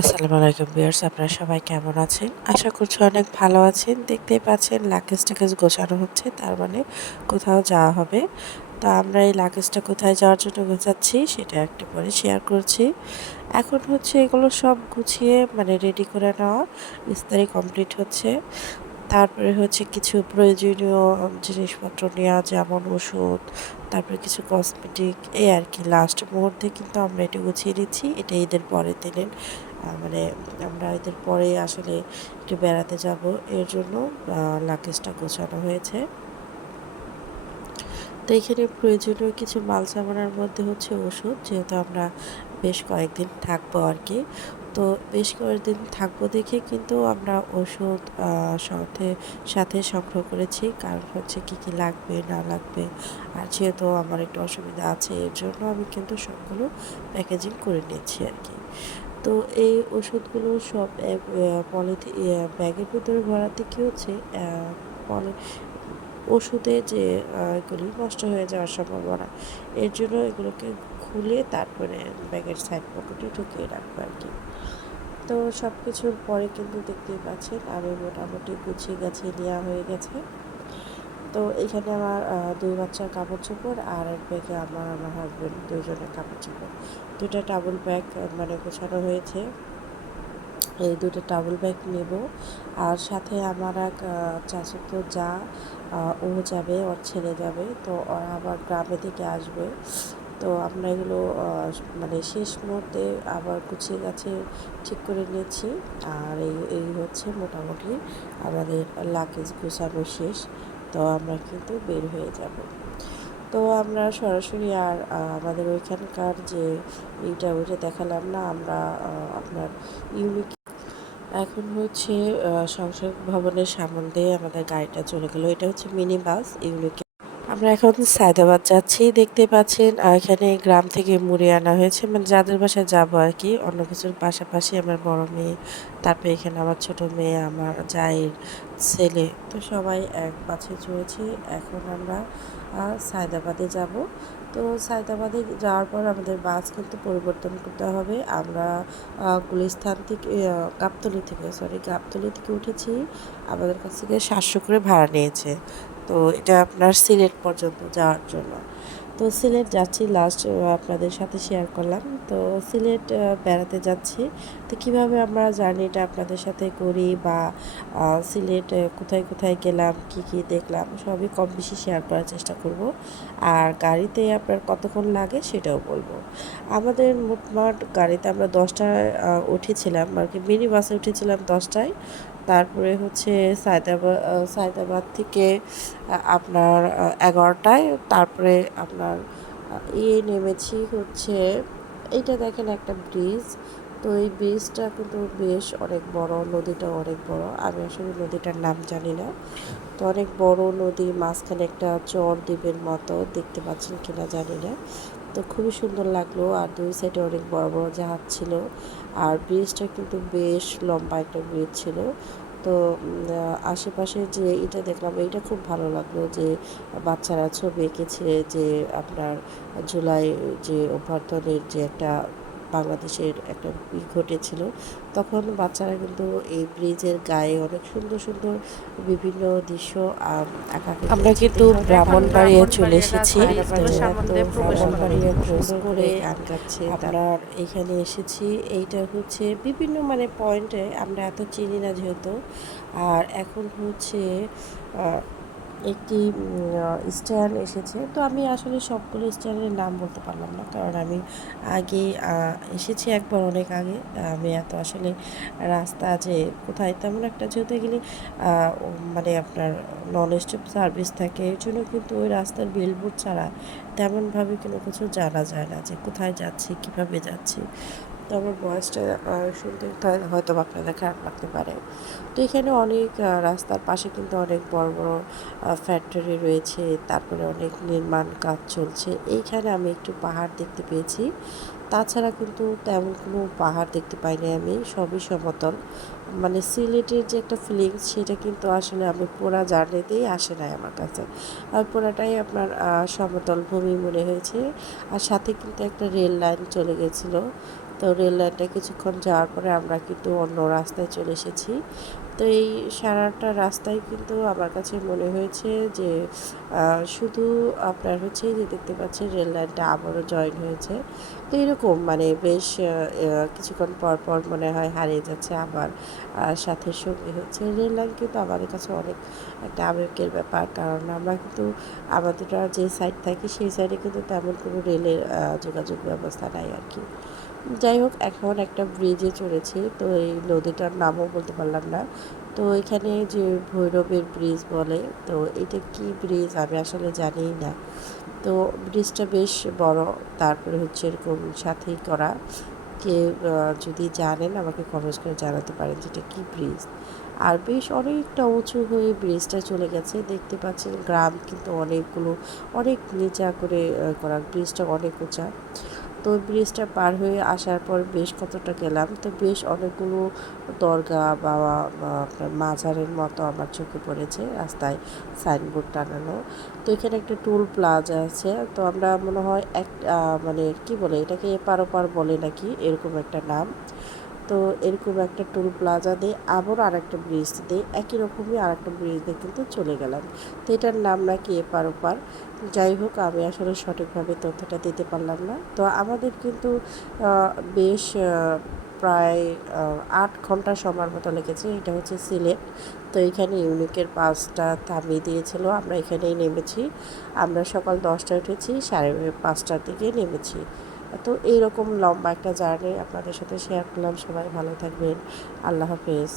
আসসালামু আলাইকুম ভিউয়ার্স, আপনারা সবাই কেমন আছেন? আশা করছি অনেক ভালো আছেন। দেখতেই পাচ্ছেন লাগেজ টাকেজ গোছানো হচ্ছে, তার মানে কোথাও যাওয়া হবে। তো আমরা এই লাগেজটা কোথায় যাওয়ার জন্য গোছাচ্ছি, সেটা একটু পরে শেয়ার করছি। এখন হচ্ছে এগুলো সব গুছিয়ে মানে রেডি করে নেওয়া, ইস্তারি কমপ্লিট হচ্ছে। তারপরে হচ্ছে কিছু প্রয়োজনীয় জিনিসপত্র নেওয়া, যেমন ওষুধ, তারপরে কিছু কসমেটিক এই আর কি। লাস্ট মুহূর্তে কিন্তু আমরা এটা গুছিয়ে দিচ্ছি এটা ঈদের পরের দিনের মানে আমরা ঈদের পরে আসলে একটু বেড়াতে যাব। এর জন্য লাগেজটা গোছানো হয়েছে। তো এখানে প্রয়োজনীয় কিছু মাল সামানার মধ্যে হচ্ছে ওষুধ, যেহেতু আমরা বেশ কয়েকদিন থাকব আর কি। তো বেশ কয়েকদিন থাকব দেখে কিন্তু আমরা ওষুধ সাথে সাথে সংগ্রহ করেছি। কারণ হচ্ছে কি কি লাগবে, না লাগবে, আর যেহেতু আমার একটু অসুবিধা আছে, এর জন্য আমি কিন্তু সবগুলো প্যাকেজিং করে নিয়েছি আর কি। তো এই ওষুধগুলো সব পলিথি ব্যাগের ভিতরে ভরাতে কী হচ্ছে? ওষুধে যে এগুলি নষ্ট হয়ে যাওয়ার সম্ভাবনা, এর জন্য এগুলোকে খুলে তারপরে ব্যাগের সাইড পকেটে ঢুকিয়ে রাখব আর কি। তো সব কিছুর পরে কিন্তু দেখতেই পাচ্ছেন আমি মোটামুটি গুছিয়ে গাছিয়ে নেওয়া হয়ে গেছে। তো এখানে আমার দুই বাচ্চার কাপড় চোপড় আর এক ব্যাগে আমার আমার হাজব্যান্ড দুজনের কাপড় চোপড় দুটা টাবল ব্যাগ মানে গোছানো হয়েছে। এই দুটো টাবল ব্যাগ নেব। আর সাথে আমার এক চাচতো যা ও যাবে, ওর ছেলে যাবে। তো ওরা আবার গ্রামে থেকে আসবে। তো আমরা এগুলো মানে শেষ মুহূর্তে আবার গুছিয়ে গাছে ঠিক করে নিয়েছি। আর এই এই হচ্ছে মোটামুটি আমাদের লাগেজ গুছানো শেষ। তো আমরা কিন্তু বের হয়ে যাব। তো আমরা সরাসরি আর আমাদের ওইখানকার যে এইটা ওইটা দেখালাম না, আমরা আপনার ইউনিক এখন হচ্ছে সংসদ ভবনের সামন দিয়ে আমাদের গাড়িটা চলে গেলো। এটা হচ্ছে মিনি বাস ইউনিক। আমরা এখন সায়দাবাদ যাচ্ছি, দেখতে পাচ্ছেন এখানে গ্রাম থেকে মুড়ি আনা হয়েছে। মানে যাদের বাসায় যাব আর কি, অন্য কিছুর পাশাপাশি আমার বড় মেয়ে তারপরে এখানে আমার ছোট মেয়ে, আমার জায়ের ছেলে। তো সবাই এক পাশে চলেছি। এখন আমরা সায়দাবাদে যাব। তো সায়দাবাদে যাওয়ার পর আমাদের বাস কিন্তু পরিবর্তন করতে হবে। আমরা গুলিস্থান থেকে গাবতলি থেকে সরি গাবতলি থেকে উঠেছি। আমাদের কাছ থেকে সাতশো করে ভাড়া নিয়েছে। তো এটা আপনার সিলেট পর্যন্ত যাওয়ার জন্য। তো সিলেট যাচ্ছি লাস্ট আপনাদের সাথে শেয়ার করলাম। তো সিলেট বেড়াতে যাচ্ছি। তো কীভাবে আমরা জার্নিটা আপনাদের সাথে করি বা সিলেট কোথায় কোথায় গেলাম, কি কি দেখলাম, সবই কম বেশি শেয়ার করার চেষ্টা করব। আর গাড়িতে আপনার কতক্ষণ লাগে সেটাও বলব। আমাদের মোটমাট গাড়িতে আমরা দশটায় উঠেছিলাম, আর কি মিনি বাসে উঠেছিলাম দশটায়। তারপরে হচ্ছে সায়দাবাদ সায়দাবাদ থেকে আপনার এগারোটায়, তারপরে আপনার ইয়ে নেমেছি হচ্ছে, এইটা দেখেন একটা ব্রিজ। তো এই ব্রিজটা কিন্তু বেশ অনেক বড়, নদীটা অনেক বড়। আমি আসলে নদীটার নাম জানি না। তো অনেক বড় নদী, মাঝখানে একটা চর দ্বীপের মতো, দেখতে পাচ্ছেন কিনা জানি না। তো খুবই সুন্দর লাগল, আর দুই সাইডে অনেক বড় বড় জাহাজ ছিল। আর ব্রিজটা কিন্তু বেশ লম্বা একটা ব্রিজ ছিল। তো আশেপাশে যে এটা দেখলাম, এইটা খুব ভালো লাগল যে বাচ্চারা ছবি এঁকেছে যে আপনার জুলাই যে অভ্যর্থনের যে একটা বাংলাদেশের একটা ঘটেছিল। তখন বাচ্চারা কিন্তু এই ব্রিজের গায়ে অনেক সুন্দর সুন্দর বিভিন্ন দৃশ্য আমরা কিন্তু ব্রাহ্মণবাড়িয়া চলে এসেছি। ব্রাহ্মণবাড়িয়া ক্রস করে গান গাচ্ছে আপনার এখানে এসেছি। এইটা হচ্ছে বিভিন্ন মানে পয়েন্টে আমরা এত চিনি না যেহেতু। আর এখন হচ্ছে একটি স্ট্যান্ড এসেছে। তো আমি আসলে সবগুলো স্ট্যান্ডের নাম বলতে পারলাম না। কারণ আমি আগে এসেছি একবার অনেক আগে। আমি এত আসলে রাস্তা যে কোথায় তেমন একটা যেতে গেলে মানে আপনার নন স্টপ সার্ভিস থাকে। এর জন্য কিন্তু ওই রাস্তার বিলবোর্ড ছাড়া তেমনভাবে কোনো কিছু জানা যায় না যে কোথায় যাচ্ছি, কীভাবে যাচ্ছি। তো আমার বয়সটা শুনতে হয়তো আপনাদের খারাপ লাগতে পারে। তো এখানে অনেক রাস্তার পাশে কিন্তু অনেক বড় বড় ফ্যাক্টরি রয়েছে, তারপরে অনেক নির্মাণ কাজ চলছে। এইখানে আমি একটু পাহাড় দেখতে পেয়েছি। তাছাড়া কিন্তু তেমন কোনো পাহাড় দেখতে পাইনি আমি, সবই সমতল। মানে সিলেটের যে একটা ফিলিংস সেটা কিন্তু আসলে আমি পুরা জার্নিতেই আসে নাই আমার কাছে। আর পুরাটাই আপনার সমতল ভূমি মনে হয়েছে। আর সাথে কিন্তু একটা রেল লাইন চলে গেছিল। তো রেল লাইনটা কিছুক্ষণ যাওয়ার পরে আমরা কিন্তু অন্য রাস্তায় চলে এসেছি। তো এই সারাটা রাস্তায় কিন্তু আমার কাছে মনে হয়েছে যে শুধু আপনার হচ্ছে যে দেখতে পাচ্ছেন রেল লাইনটা আবারও জয়েন হয়েছে। তো এরকম মানে বেশ কিছুক্ষণ পর পর মনে হয় হারিয়ে যাচ্ছে আবার সাথে সঙ্গে হচ্ছে। রেল লাইন কিন্তু আমাদের কাছে অনেক একটা আবেগের ব্যাপার, কারণ আমরা কিন্তু আমাদের যে সাইড থাকি, সেই সাইডে কিন্তু তেমন কোনো রেলের যোগাযোগ ব্যবস্থা নাই আর কি। যাই হোক, এখন একটা ব্রিজে চড়েছি। তো এই নদীটার নামও বলতে পারলাম না। তো এখানে যে ভৈরবের ব্রিজ বলে, তো এটা কি ব্রিজ আমি আসলে জানি না। তো ব্রিজটা বেশ বড়, তারপরে হচ্ছে এরকম সাথেই করা। কে যদি জানেন আমাকে কমেন্ট করে জানাতে পারেন যেটা কী ব্রিজ আর বেশ অনেকটা উঁচু হয়ে ব্রিজটা চলে গেছে। দেখতে পাচ্ছেন, গ্রাম কিন্তু অনেকগুলো, অনেক নিচা করে। করা ব্রিজটা অনেক উঁচা। তো ব্রিজটা পার হয়ে আসার পর বেশ কতটা গেলাম, তো বেশ অনেকগুলো দরগা বা আপনার মাজারের মতো আমার চোখে পড়েছে রাস্তায় সাইনবোর্ড টানানো। তো এখানে একটা টুল প্লাজা আছে, তো আমরা মনে হয় এক মানে কি বলে এটাকে এপার ওপার বলে নাকি এরকম একটা নাম। তো এরকম একটা টোল প্লাজা দিয়ে আবার আর একটা ব্রিজ দিয়ে একই রকমই আর একটা ব্রিজ দিয়ে কিন্তু চলে গেলাম। তো এটার নাম নাকি এপার ওপার। যাই হোক, আমি আসলে সঠিকভাবে তথ্যটা দিতে পারলাম না। তো আমাদের কিন্তু বেশ প্রায় আট ঘণ্টা সময়ের মতো লেগেছে। এটা হচ্ছে সিলেট। তো এখানে ইউনিকের পাঁচটা থামিয়ে দিয়েছিল। আমরা এখানেই নেমেছি। আমরা সকাল দশটায় উঠেছি, সাড়ে পাঁচটার দিকে নেমেছি। তো এইরকম লম্বা একটা জার্নি আপনাদের সাথে শেয়ার করলাম। সবাই ভালো থাকবেন। আল্লাহ হাফেজ।